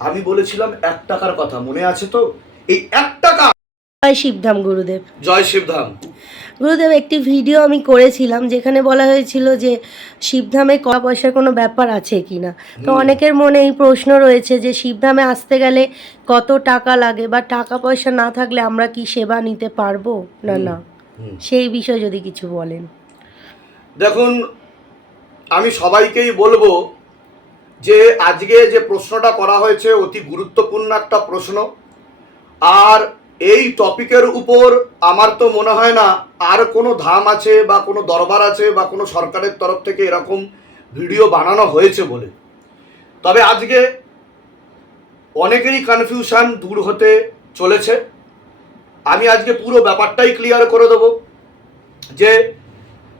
আমি বলেছিলাম 1 টাকার কথা, মনে আছে তো? এই 1 টাকা। জয় শিবধাম গুরুদেব। জয় শিবধাম। গুরুদেব, একটি ভিডিও আমি করেছিলাম যেখানে বলা হয়েছিল যে শিবধামে টাকা পয়সার কোনো ব্যাপার আছে কি না। তো অনেকের মনে এই প্রশ্ন রয়েছে যে শিবধামে আসতে গেলে কত টাকা লাগে, বা টাকা পয়সা না থাকলে আমরা কি সেবা নিতে পারবো না, সেই বিষয়ে যদি কিছু বলেন। দেখুন, আমি সবাইকেই বলবো যে আজকে যে প্রশ্নটা করা হয়েছে অতি গুরুত্বপূর্ণ একটা প্রশ্ন। আর এই টপিকের উপর আমার তো মনে হয় না আর কোনো ধাম আছে বা কোনো দরবার আছে বা কোনো সরকারের তরফ থেকে এরকম ভিডিও বানানো হয়েছে বলে। তবে আজকে অনেকেরই কনফিউশন দূর হতে চলেছে। আমি আজকে পুরো ব্যাপারটাই ক্লিয়ার করে দেবো যে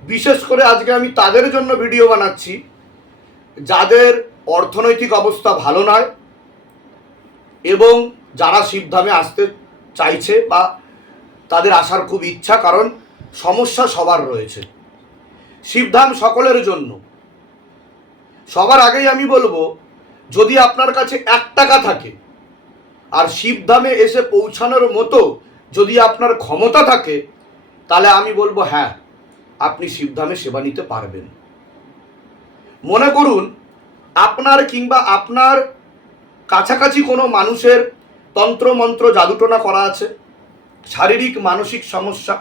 বিশেষ করে আজকে আমি তাদের জন্য ভিডিও বানাচ্ছি যাদের অর্থনৈতিক অবস্থা ভালো নয় এবং যারা শিবধামে আসতে চাইছে বা তাদের আসার খুব ইচ্ছা, কারণ সমস্যা সবার রয়েছে। শিবধাম সকলের জন্য। সবার আগেই আমি বলবো, যদি আপনার কাছে 1 টাকা থাকে আর শিবধামে এসে পৌঁছানোর মতো যদি আপনার ক্ষমতা থাকে, তাহলে আমি বলবো হ্যাঁ, আপনি শিবধামে সেবা নিতে পারবেন। মনে করুন আপনার কিংবা আপনার কাছাকাছি কোনো মানুষের তন্ত্রমন্ত্র জাদুটোনা করা আছে, শারীরিক মানসিক সমস্যা,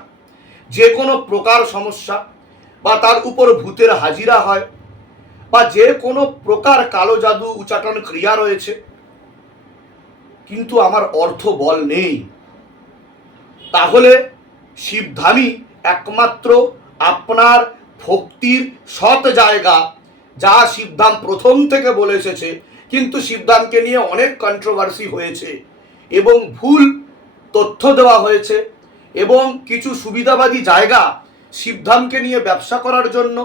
যে কোনো প্রকার সমস্যা, বা তার উপর ভূতের হাজিরা হয়, বা যে কোনো প্রকার কালো জাদু উচ্চাটন ক্রিয়া রয়েছে, কিন্তু আমার অর্থ বল নেই, তাহলে শিবধামই একমাত্র আপনার ভক্তির সৎ জায়গা, যা শিবধাম প্রথম থেকে বলে এসেছে। কিন্তু শিবধামকে নিয়ে অনেক কন্ট্রোভার্সি হয়েছে এবং ভুল তথ্য দেওয়া হয়েছে, এবং কিছু সুবিধাবাদী জায়গা শিবধামকে নিয়ে ব্যবসা করার জন্য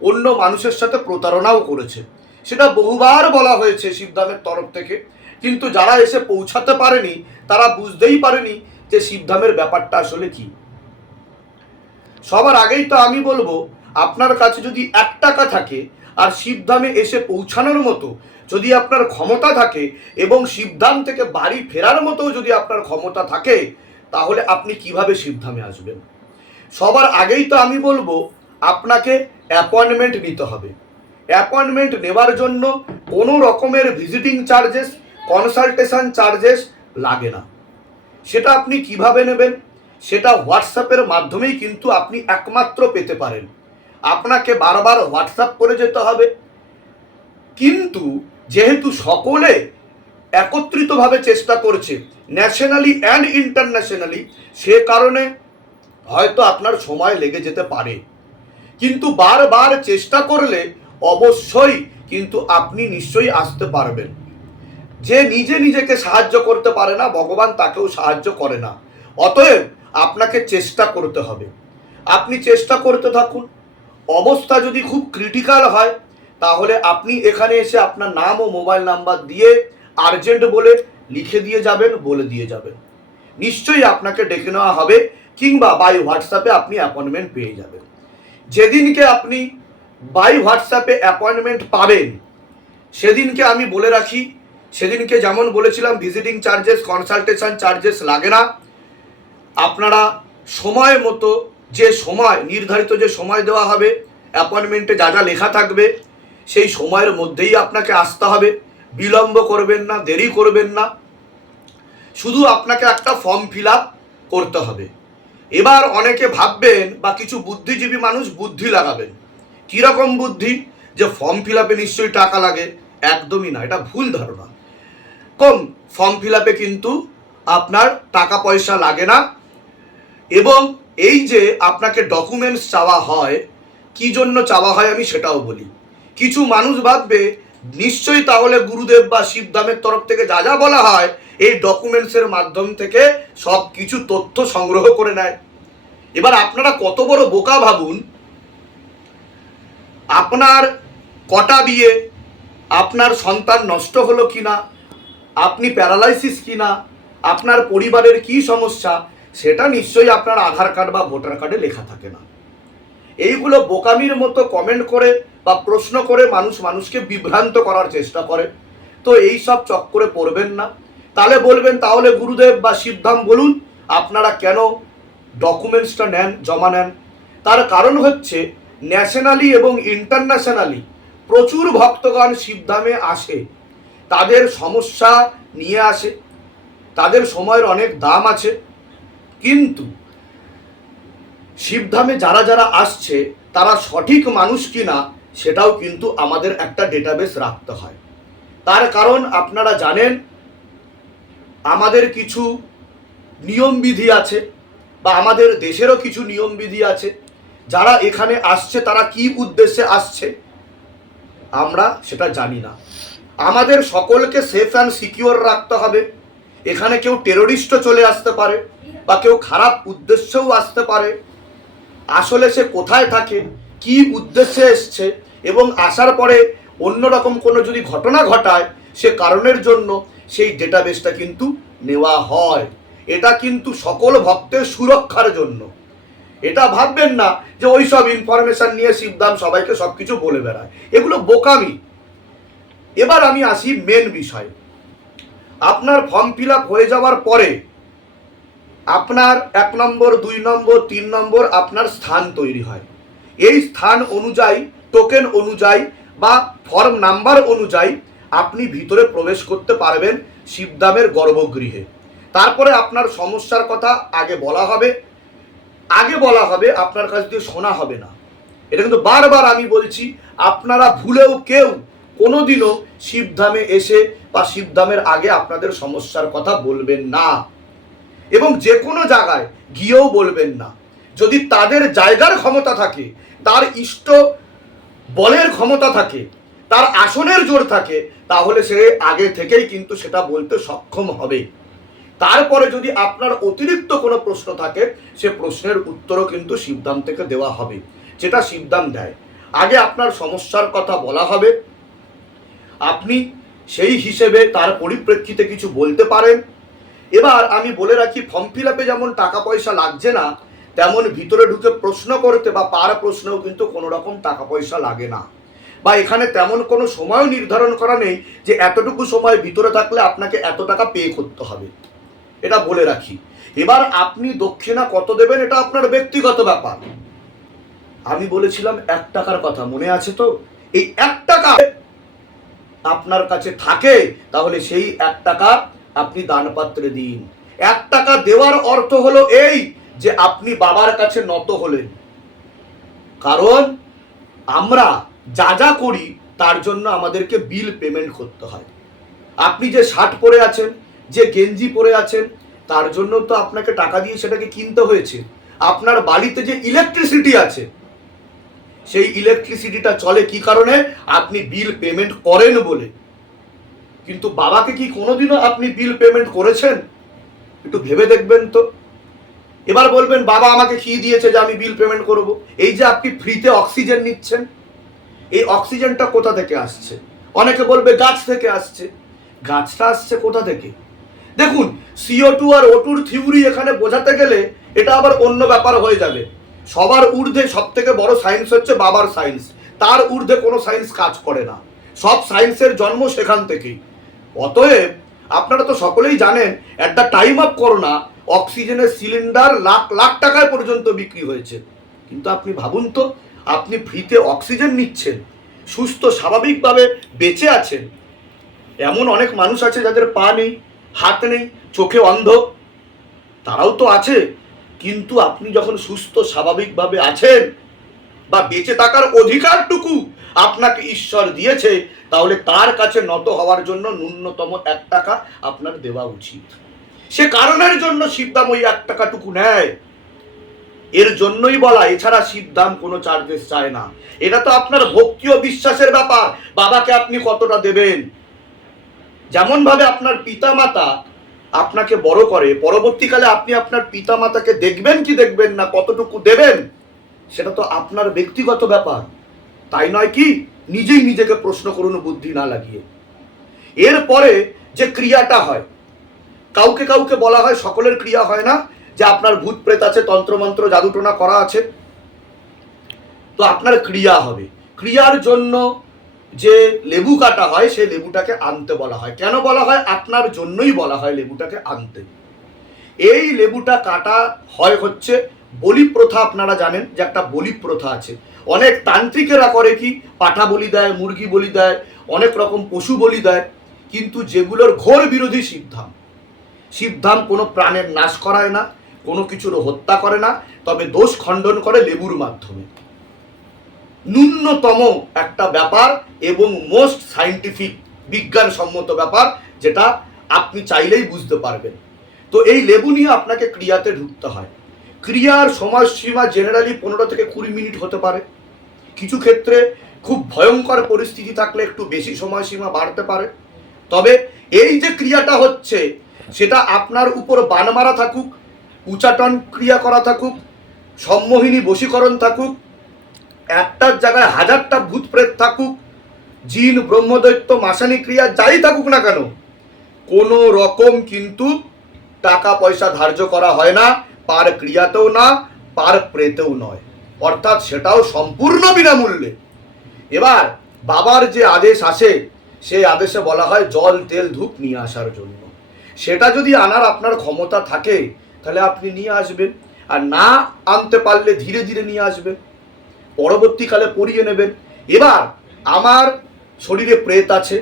অন্য মানুষের সাথে প্রতারণাও করেছে। সেটা বহুবার বলা হয়েছে শিবধামের তরফ থেকে, কিন্তু যারা এসে পৌঁছাতে পারেনি তারা বুঝতেই পারেনি যে শিবধামের ব্যাপারটা আসলে কি। সবার আগেই তো আমি বলবো, আপনার কাছে যদি 1 টাকা থাকে আর শিবধামে এসে পৌঁছানোর মতো যদি আপনার ক্ষমতা থাকে এবং শিবধাম থেকে বাড়ি ফেরার মতো যদি আপনার ক্ষমতা থাকে, তাহলে আপনি কিভাবে শিবধামে আসবেন? সবার আগেই তো আমি বলবো, আপনাকে অ্যাপয়েন্টমেন্ট নিতে হবে। অ্যাপয়েন্টমেন্ট নেওয়ার জন্য কোনো রকমের ভিজিটিং চার্জেস, কনসালটেশন চার্জেস লাগে না। সেটা আপনি কিভাবে নেবেন? সেটা হোয়াটসঅ্যাপের মাধ্যমেই কিন্তু আপনি একমাত্র পেতে পারেন। আপনাকে বারবার হোয়াটসঅ্যাপ করে যেতে হবে, কিন্তু যেহেতু সকলে একত্রিতভাবে চেষ্টা করছে ন্যাশনালি অ্যান্ড ইন্টারন্যাশনালি, সে কারণে হয়তো আপনার সময় লেগে যেতে পারে, কিন্তু বারবার চেষ্টা করলে অবশ্যই কিন্তু আপনি নিশ্চয়ই আসতে পারবেন। যে নিজে নিজেকে সাহায্য করতে পারে না, ভগবান তাকেও সাহায্য করে না। অতএব আপনাকে চেষ্টা করতে হবে। আপনি চেষ্টা করতে থাকুন। অবস্থা যদি খুব ক্রিটিক্যাল হয়, তাহলে আপনি এখানে এসে আপনার নাম ও মোবাইল নাম্বার দিয়ে আর্জেন্ট বলে লিখে দিয়ে যাবেন, বলে দিয়ে যাবেন। নিশ্চয়ই আপনাকে ডেকে নেওয়া হবে, কিংবা বাই হোয়াটসঅ্যাপে আপনি অ্যাপয়েন্টমেন্ট পেয়ে যাবেন। যেদিনকে আপনি বাই হোয়াটসঅ্যাপে অ্যাপয়েন্টমেন্ট পাবেন, সেদিনকে আমি বলে রাখি, সেদিনকে যেমন বলেছিলাম ভিজিটিং চার্জেস, কনসালটেশন চার্জেস লাগে না। আপনারা সময় মতো, যে সময় নির্ধারিত, যে সময় দেওয়া হবে অ্যাপয়েন্টমেন্টে যা যা লেখা থাকবে, সেই সময়ের মধ্যেই আপনাকে আসতে হবে। বিলম্ব করবেন না, দেরি করবেন না। শুধু আপনাকে একটা ফর্ম ফিল আপ করতে হবে। এবার অনেকে ভাববেন, বা কিছু বুদ্ধিজীবী মানুষ বুদ্ধি লাগাবেন। কীরকম বুদ্ধি? যে ফর্ম ফিল আপে নিশ্চয়ই টাকা লাগে। একদমই না, এটা ভুল ধারণা। ফর্ম ফিল আপে কিন্তু আপনার টাকা পয়সা লাগে না। এবং এই যে আপনাকে ডকুমেন্টস চাওয়া হয়, কি জন্য চাওয়া হয় আমি সেটাও বলি। কিছু মানুষ ভাববে নিশ্চয়ই তাহলে গুরুদেব বা শিবধামের তরফ থেকে যা যা বলা হয় এই ডকুমেন্টসের মাধ্যম থেকে সব কিছু তথ্য সংগ্রহ করে নেয়। এবার আপনারা কত বড় বোকা ভাবুন। আপনার কটা বিয়ে, আপনার সন্তান নষ্ট হলো কিনা, আপনি প্যারালাইসিস কিনা, আপনার পরিবারের কি সমস্যা, সেটা নিশ্চয়ই আপনার আধার কার্ড বা ভোটার কার্ডে লেখা থাকে না। এইগুলো বোকামির মতো কমেন্ট করে বা প্রশ্ন করে মানুষকে বিভ্রান্ত করার চেষ্টা করে। তো এই সব চক্করে পড়বেন না। তাহলে বলবেন, তাহলে গুরুদেব বা শিবধাম বলুন আপনারা কেন ডকুমেন্টসটা নেন, জমা নেন। তার কারণ হচ্ছে ন্যাশনালি এবং ইন্টারন্যাশনালি প্রচুর ভক্তগণ শিবধামে আসে, তাদের সমস্যা নিয়ে আসে, তাদের সময়ের অনেক দাম আছে, কিন্তু শিবধামে যারা যারা আসছে তারা সঠিক মানুষ কিনা সেটাও কিন্তু আমাদের একটা ডেটাবেস রাখতে হয়। তার কারণ আপনারা জানেন আমাদের কিছু নিয়মবিধি আছে, বা আমাদের দেশেরও কিছু নিয়মবিধি আছে। যারা এখানে আসছে তারা কি উদ্দেশ্যে আসছে আমরা সেটা জানি না। আমাদের সকলকে সেফ অ্যান্ড সিকিওর রাখতে হবে। এখানে কেউ টেরোরিস্টও চলে আসতে পারে, বা কেউ খারাপ উদ্দেশ্যেও আসতে পারে। আসলে সে কোথায় থাকে, কি উদ্দেশ্যে এসছে, এবং আসার পরে অন্যরকম কোনো যদি ঘটনা ঘটায় সে কারণের জন্য সেই ডেটাবেসটা কিন্তু নেওয়া হয়। এটা কিন্তু সকল ভক্তের সুরক্ষার জন্য। এটা ভাববেন না যে ওই সব ইনফরমেশন নিয়ে শিবধাম সবাইকে সব কিছু বলে বেড়ায়, এগুলো বোকামি। এবার আমি আসি মেন বিষয়। আপনার ফর্ম ফিল আপ হয়ে যাওয়ার পরে আপনার 1 নম্বর 2 নম্বর 3 নম্বর আপনার স্থান তৈরি হয়। এই স্থান অনুযায়ী, টোকেন অনুযায়ী বা ফর্ম নাম্বার অনুযায়ী আপনি ভিতরে প্রবেশ করতে পারবেন শিবধামের গর্ভগৃহে। তারপরে আপনার সমস্যার কথা আগে বলা হবে, আপনার কাছ দিয়ে শোনা হবে না। এটা কিন্তু বারবার আমি বলছি, আপনারা ভুলেও কেউ কোনোদিনও শিবধামে এসে বা শিবধামের আগে আপনাদের সমস্যার কথা বলবেন না, এবং যে কোনো জায়গায় গিয়েও বলবেন না। যদি তাদের জায়গার ক্ষমতা থাকে, তার ইষ্ট বলের ক্ষমতা থাকে, তার আসনের জোর থাকে, তাহলে সে আগে থেকেই কিন্তু সেটা বলতে সক্ষম হবে। তারপরে যদি আপনার অতিরিক্ত কোনো প্রশ্ন থাকে সে প্রশ্নের উত্তরও কিন্তু শিবধাম থেকে দেওয়া হবে, যেটা শিবধাম দেয়। আগে আপনার সমস্যার কথা বলা হবে, আপনি সেই হিসেবে তার পরিপ্রেক্ষিতে কিছু বলতে পারেন। এবার আমি বলে রাখি, ফর্ম ফিল আপে যেমন টাকা পয়সা লাগছে না, তেমন ভিতরে ঢুকে প্রশ্ন করতে বা পার প্রশ্নেও কিন্তু কোনো রকম টাকা পয়সা লাগে না, বা এখানে তেমন কোনো সময়ও নির্ধারণ করা নেই যে এতটুকু সময় ভিতরে থাকলে আপনাকে এত টাকা পে করতে হবে। এটা বলে রাখি। এবার আপনি দক্ষিণা কত দেবেন এটা আপনার ব্যক্তিগত ব্যাপার। আমি বলেছিলাম 1 টাকার কথা, মনে আছে তো? এই 1 টাকা আপনার কাছে থাকে তাহলে সেই 1 টাকা আপনি দানপাত্রে দিন। 1 টাকা দেওয়ার অর্থ হলো এই যে আপনি বাবার কাছে নত হলেন। কারণ আমরা যা যা করি তার জন্য আমাদেরকে বিল পেমেন্ট করতে হয়। আপনি যে শার্ট পরে আছেন, যে গেঞ্জি পরে আছেন, তার জন্য তো আপনাকে টাকা দিয়ে সেটাকে কিনতে হয়েছে। আপনার বাড়িতে যে ইলেকট্রিসিটি আছে, সেই ইলেকট্রিসিটিটা চলে কি কারণে? আপনি বিল পেমেন্ট করেন বলে। কিন্তু বাবাকে কি কোনোদিনও আপনি বিল পেমেন্ট করেছেন? একটু ভেবে দেখবেন তো। এবার বলবেন, বাবা আমাকে কি দিয়েছে যে আমি বিল পেমেন্ট করব? এই যে আপনি ফ্রিতে অক্সিজেন নিচ্ছেন, এই অক্সিজেনটা কোথা থেকে আসছে? অনেকে বলবে গাছ থেকে আসছে। গাছটা আসছে কোথা থেকে? দেখুন, CO2 আর O2 থিওরি এখানে বোঝাতে গেলে এটা আবার অন্য ব্যাপার হয়ে যাবে। সবার ঊর্ধ্বে সব থেকে বড় সায়েন্স হচ্ছে বাবার সায়েন্স, তার ঊর্ধ্বে কোনো সায়েন্স কাজ করে না। সব সায়েন্সের জন্ম সেখান থেকেই। অতএব আপনারা তো সকলেই জানেন, at the time of corona অক্সিজেনের সিলিন্ডার লাখ লাখ টাকায় পর্যন্ত বিক্রি হয়েছে। কিন্তু আপনি ভাবুন তো, আপনি ফ্রিতে অক্সিজেন নিচ্ছেন, সুস্থ স্বাভাবিকভাবে বেঁচে আছেন। এমন অনেক মানুষ আছে যাদের পা নেই, হাত নেই, চোখে অন্ধ, তারাও তো আছে। কিন্তু আপনি যখন সুস্থ স্বাভাবিকভাবে আছেন বা বেঁচে থাকার অধিকারটুকু আপনাকে ঈশ্বর দিয়েছে, তাহলে তার কাছে নত হওয়ার জন্য ন্যূনতম 1 টাকা আপনার দেওয়া উচিত। সে কারণের জন্য শিবধাম ওই 1 টাকাটুকু নেয়, এর জন্যই বলা। এছাড়া শিবধাম কোনো চার্জেস চায় না। এটা তো আপনার ভক্তি ও বিশ্বাসের ব্যাপার, বাবাকে আপনি কতটা দেবেন। যেমন ভাবে আপনার পিতামাতা আপনাকে বড় করে, পরবর্তীকালে আপনি আপনার পিতামাতাকে দেখবেন কি দেখবেন না, কতটুকু দেবেন, সেটা তো আপনার ব্যক্তিগত ব্যাপার, তাই নয় কি? নিজেই নিজেকে প্রশ্ন করুন বুদ্ধি না লাগিয়ে। এরপরে যে ক্রিয়াটা হয়, কাউকে কাউকে বলা হয়, সকলের ক্রিয়া হয় না, যে আপনার ভূত প্রেত আছে, তন্ত্রমন্ত্র জাদুটোনা করা আছে, তো আপনার ক্রিয়া হবে। ক্রিয়ার জন্য যে লেবু কাটা হয় সেই লেবুটাকে আনতে বলা হয়। কেন বলা হয়? আপনার জন্যই বলা হয় লেবুটাকে আনতে। এই লেবুটা কাটা হয় হচ্ছে বলি প্রথা। আপনারা জানেন যে একটা বলি প্রথা আছে। অনেক তান্ত্রিকেরা করে কি, পাঠা বলি দেয়, মুরগি বলি দেয়, অনেক রকম পশু বলি দেয়, কিন্তু যেগুলোর ঘোর বিরোধী শিবধাম। শিবধাম কোনো প্রাণের নাশ করায় না, কোনো কিছুর হত্যা করে না, তবে দোষ খণ্ডন করে লেবুর মাধ্যমে। ন্যূনতম একটা ব্যাপার এবং মোস্ট সায়েন্টিফিক, বিজ্ঞানসম্মত ব্যাপার, যেটা আপনি চাইলেই বুঝতে পারবেন। তো এই লেবু নিয়ে আপনাকে ক্রিয়াতে ঢুকতে হয়। ক্রিয়ার সময়সীমা জেনারেলি 15 থেকে 20 মিনিট হতে পারে। কিছু ক্ষেত্রে খুব ভয়ঙ্কর পরিস্থিতি থাকলে একটু বেশি সময়সীমা বাড়তে পারে। তবে এই যে ক্রিয়াটা হচ্ছে সেটা আপনার উপর বান মারা থাকুক, উচাটন ক্রিয়া করা থাকুক, সম্মোহিনী বশীকরণ থাকুক, একটার জায়গায় হাজারটা ভূত প্রেত থাকুক, জিন ব্রহ্মদৈত্য মাসানি ক্রিয়া যাই থাকুক না কেন, কোনো রকম কিন্তু টাকা পয়সা ধার্য করা হয় না, পার ক্রিয়াতেও না, পার প্রেতেও নয়, অর্থাৎ সেটাও সম্পূর্ণ বিনামূল্যে। এবার বাবার যে আদেশ আসে সেই আদেশে বলা হয় জল তেল ধূপ নিয়ে আসার জন্য। সেটা যদি আনার আপনার ক্ষমতা থাকে তাহলে আপনি নিয়ে আসবেন, আর না আনতে পারলে ধীরে ধীরে নিয়ে আসবেন, পরবর্তীকালে পরিয়ে নেবেন। এবার আমার শরীরে প্রেত আছে,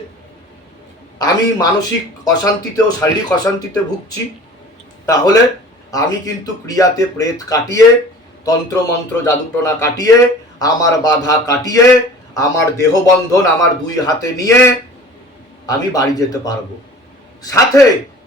আমি মানসিক অশান্তিতে ও শারীরিক অশান্তিতে ভুগছি, তাহলে আমি কিন্তু ক্রিয়াতে প্রেত কাটিয়ে, তন্ত্রমন্ত্র জাদুটনা কাটিয়ে, আমার বাধা কাটিয়ে, আমার দেহবন্ধন আমার 2 হাতে নিয়ে আমি বাড়ি যেতে পারবো। সাথে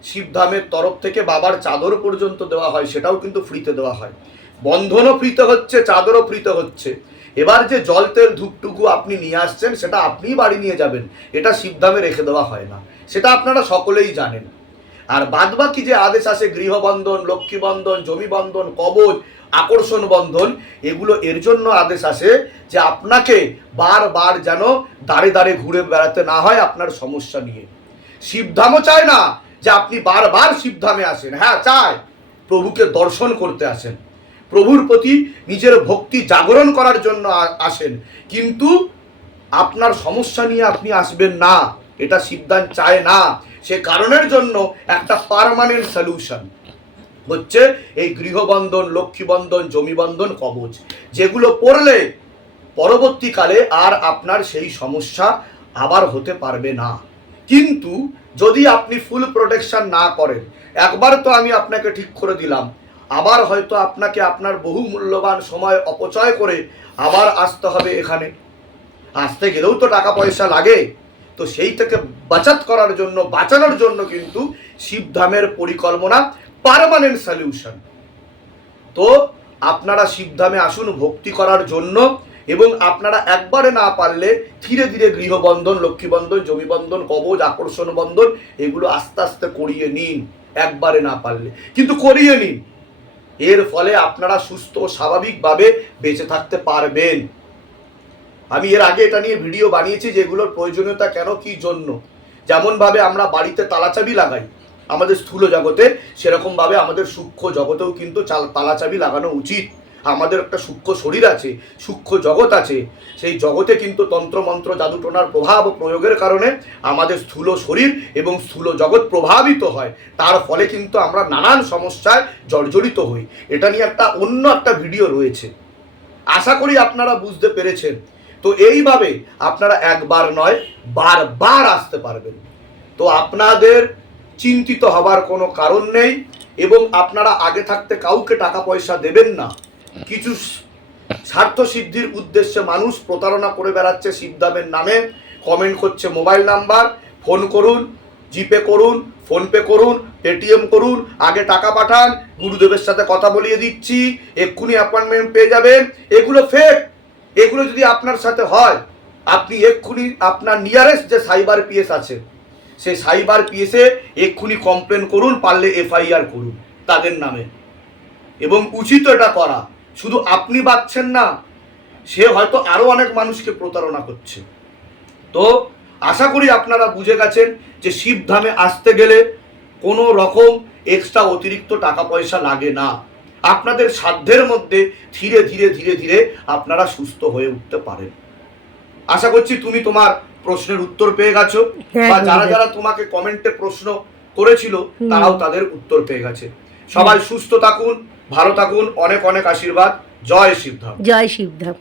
শিবধামের তরফ থেকে বাবার চাদর পর্যন্ত দেওয়া হয়, সেটাও কিন্তু ফ্রিতে দেওয়া হয়। বন্ধনও ফ্রিতে হচ্ছে, চাদরও ফ্রিতে হচ্ছে। এবার যে জল তেল ধূপটুকু আপনি নিয়ে আসছেন সেটা আপনিই বাড়ি নিয়ে যাবেন, এটা শিবধামে রেখে দেওয়া হয় না, সেটা আপনারা সকলেই জানেন। আর বাদবাকি যে আদেশ আসে গৃহবন্ধন, লক্ষ্মী বন্ধন, জমি বন্ধন, কবচ, আকর্ষণ বন্ধন, এগুলো এর জন্য আদেশ আসে যে আপনাকে বারবার যেন দাঁড়ে দাঁড়ে ঘুরে বেড়াতে না হয় আপনার সমস্যা নিয়ে। শিবধামও চায় না যে আপনি বারবার শিবধামে আসেন, হ্যাঁ চায় প্রভুকে দর্শন করতে আসেন, প্রভুর প্রতি নিজের ভক্তি জাগরণ করার জন্য আসেন, কিন্তু আপনার সমস্যা নিয়ে আপনি আসবেন না, এটা শিবধাম চায় না। সে কারণের জন্য একটা পার্মানেন্ট সলিউশন হচ্ছে এই গৃহবন্ধন, লক্ষ্মীবন্ধন, জমিবন্ধন, কবচ, যেগুলো পড়লে পরবর্তীকালে আর আপনার সেই সমস্যা আবার হতে পারবে না। কিন্তু যদি আপনি ফুল প্রোটেকশন না করেন, একবার তো আমি আপনাকে ঠিক করে দিলাম, আবার হয়তো আপনাকে আপনার বহু মূল্যবান সময় অপচয় করে আবার আসতে হবে এখানে। আসতে গেলেও তো টাকা পয়সা লাগে, তো সেই থেকে বাঁচাত করার জন্য, বাঁচানোর জন্য কিন্তু শিবধামের পরিকল্পনা, পার্মানেন্ট সলিউশন। তো আপনারা শিবধামে আসুন ভক্তি করার জন্য, এবং আপনারা একবারে না পারলে ধীরে ধীরে গৃহবন্ধন, লক্ষ্মীবন্ধন, জমিবন্ধন, কবচ, আকর্ষণ বন্ধন, এগুলো আস্তে আস্তে করিয়ে নিন, একবারে না পারলে কিন্তু করিয়ে নিন। এর ফলে আপনারা সুস্থ ও স্বাভাবিকভাবে বেঁচে থাকতে পারবেন। আমি এর আগে এটা নিয়ে ভিডিও বানিয়েছি যে এগুলোর প্রয়োজনীয়তা কেন, কি জন্য। যেমনভাবে আমরা বাড়িতে তালাচাবি লাগাই আমাদের স্থূল জগতে, সেরকমভাবে আমাদের সূক্ষ্ম জগতেও কিন্তু তালাচাবি লাগানো উচিত। আমাদের একটা সূক্ষ্ম শরীর আছে, সূক্ষ্ম জগৎ আছে, সেই জগতে কিন্তু তন্ত্রমন্ত্র জাদুটোনার প্রভাব ও প্রয়োগের কারণে আমাদের স্থূল শরীর এবং স্থূল জগৎ প্রভাবিত হয়, তার ফলে কিন্তু আমরা নানান সমস্যায় জর্জরিত হই। এটা নিয়ে অন্য একটা ভিডিও রয়েছে, আশা করি আপনারা বুঝতে পেরেছেন। তো এইভাবে আপনারা একবার নয় বারবার আসতে পারবেন। তো আপনাদের চিন্তিত হবার কোনো কারণ নেই, এবং আপনারা আগে থাকতে কাউকে টাকা পয়সা দেবেন না। কিছু স্বার্থ সিদ্ধির উদ্দেশ্যে মানুষ প্রতারণা করে বেড়াচ্ছে শিবধামের নামে, কমেন্ট করছে মোবাইল নাম্বার, ফোন করুন, জিপে করুন, ফোনপে করুন, পেটিএম করুন, আগে টাকা পাঠান, গুরুদেবের সাথে কথা বলিয়ে দিচ্ছি, এক্ষুনি অ্যাপয়েন্টমেন্ট পেয়ে যাবেন। এগুলো ফেক। এগুলো যদি আপনার সাথে হয়, আপনি এক্ষুনি আপনার নিয়ারেস্ট যে সাইবার পিএস আছে সেই সাইবার পিএসে এক্ষুনি কমপ্লেন করুন, পারলে এফআইআর করুন তাদের নামে। এবং উচিত এটা করা, শুধু আপনি বাঁচছেন না, সে হয়তো আরো অনেক মানুষকে প্রতারণা করছে। তো আশা করি আপনারা বুঝে গেছেন যে শিবধামে আসতে গেলে কোনো রকম এক্সট্রা অতিরিক্ত টাকা পয়সা লাগে না। আপনাদের সাধ্যের মধ্যে ধীরে ধীরে ধীরে ধীরে আপনারা সুস্থ হয়ে উঠতে পারেন। আশা করছি তুমি তোমার প্রশ্নের উত্তর পেয়ে গেছো, হ্যাঁ, বা যারা গুরুদেব। যারা তোমাকে কমেন্টে প্রশ্ন করেছিল তারাও তাদের উত্তর পেয়ে গেছে। সবাই সুস্থ থাকুন, ভালো থাকুন, অনেক অনেক আশীর্বাদ। জয় শিবধাম। জয় শিবধাম।